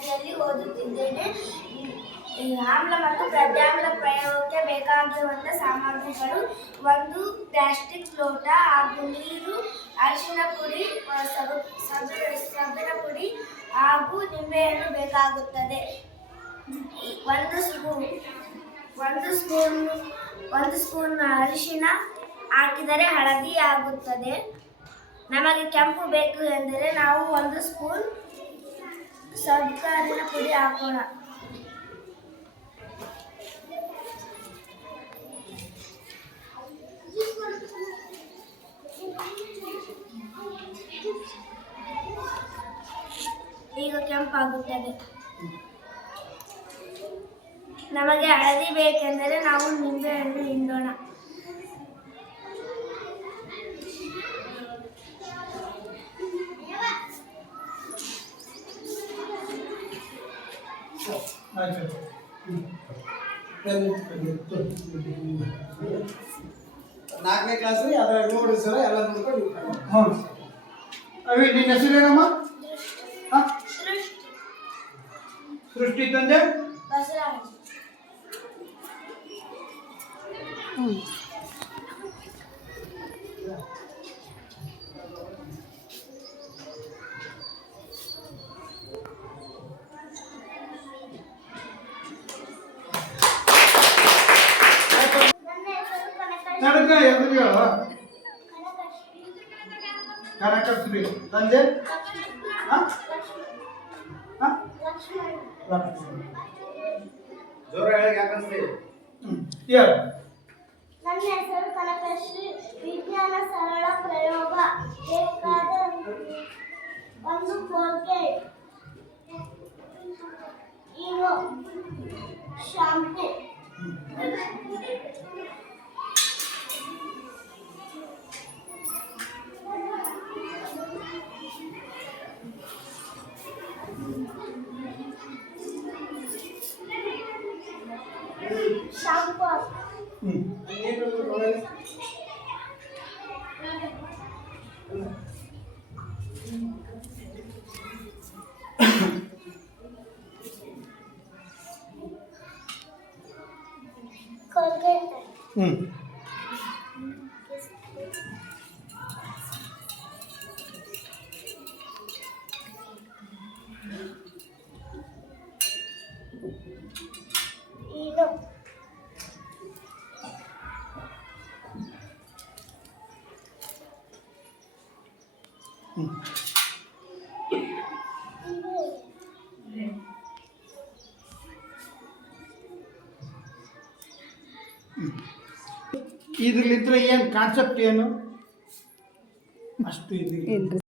ತರಗತಿಯಲ್ಲಿ ಓದುತ್ತಿದ್ದೇನೆ. ಆಮ್ಲ ಮತ್ತು ಪ್ರತ್ಯಾಮ್ಲ ಪ್ರಯೋಗಕ್ಕೆ ಬೇಕಾಗಿರುವಂತಹ ಸಾಮಗ್ರಿಗಳು: ಒಂದು ಪ್ಲಾಸ್ಟಿಕ್ ಲೋಟ ಹಾಗೂ ನೀರು, ಅರಿಶಿನ ಪುಡಿ, ಸಬ್ಬಿನ ಪುಡಿ ಹಾಗೂ ನಿಂಬೆಹಣ್ಣು ಬೇಕಾಗುತ್ತದೆ. ಒಂದು ಸ್ಪೂನ್ ಅರಿಶಿನ ಹಾಕಿದರೆ ಹಳದಿ ಆಗುತ್ತದೆ. ನಮಗೆ ಕೆಂಪು ಬೇಕು ಎಂದರೆ ನಾವು 1 ಸ್ಪೂನ್ ಸಬ್ಬಿನ ಪುಡಿ ಹಾಕೋಣ. ಈಗ ಕೆಂಪಾಗುತ್ತದೆ. ನಮಗೆ ಹಳದಿ ಬೇಕೆಂದರೆ ನಾವು ನಿಂಬೆಹಣ್ಣು ಹಿಂಡೋಣ. ನಾಲ್ಕನೇ ಕ್ಲಾಸ್ ರೀ, ಅದ್ರಾಗ ನೋಡಿ ಸರ ಎಲ್ಲ ನೋಡ್ಕೊಂಡು. ಹ್ಞೂ ಅವಿ, ನಿನ್ನ ಹೆಸರೇನಮ್ಮ? ಹಾಂ, ಸೃಷ್ಟಿ ತಂದೆ. ನಡಕ ಎದುರು ಹೇಳ. ಕನಕಶ್ರೀ ತಂದೆ. ಜೋರ ಹೇಳಿ ಯಾಕಂದ್ರೆ ಹೇಳು. ನನ್ನ ಹೆಸರು ಕನಕಶ್ರೀ. ವಿಜ್ಞಾನ ಸರಳ ಪ್ರಯೋಗ. ಬೇಕಾದ ಒಂದು Colgate, Eno, shampoo, Colgate, Eno, ಇದ್ರಲ್ಲಿದ್ರೆ ಏನು ಕಾನ್ಸೆಪ್ಟ್ ಏನು ಅಷ್ಟು ಇದು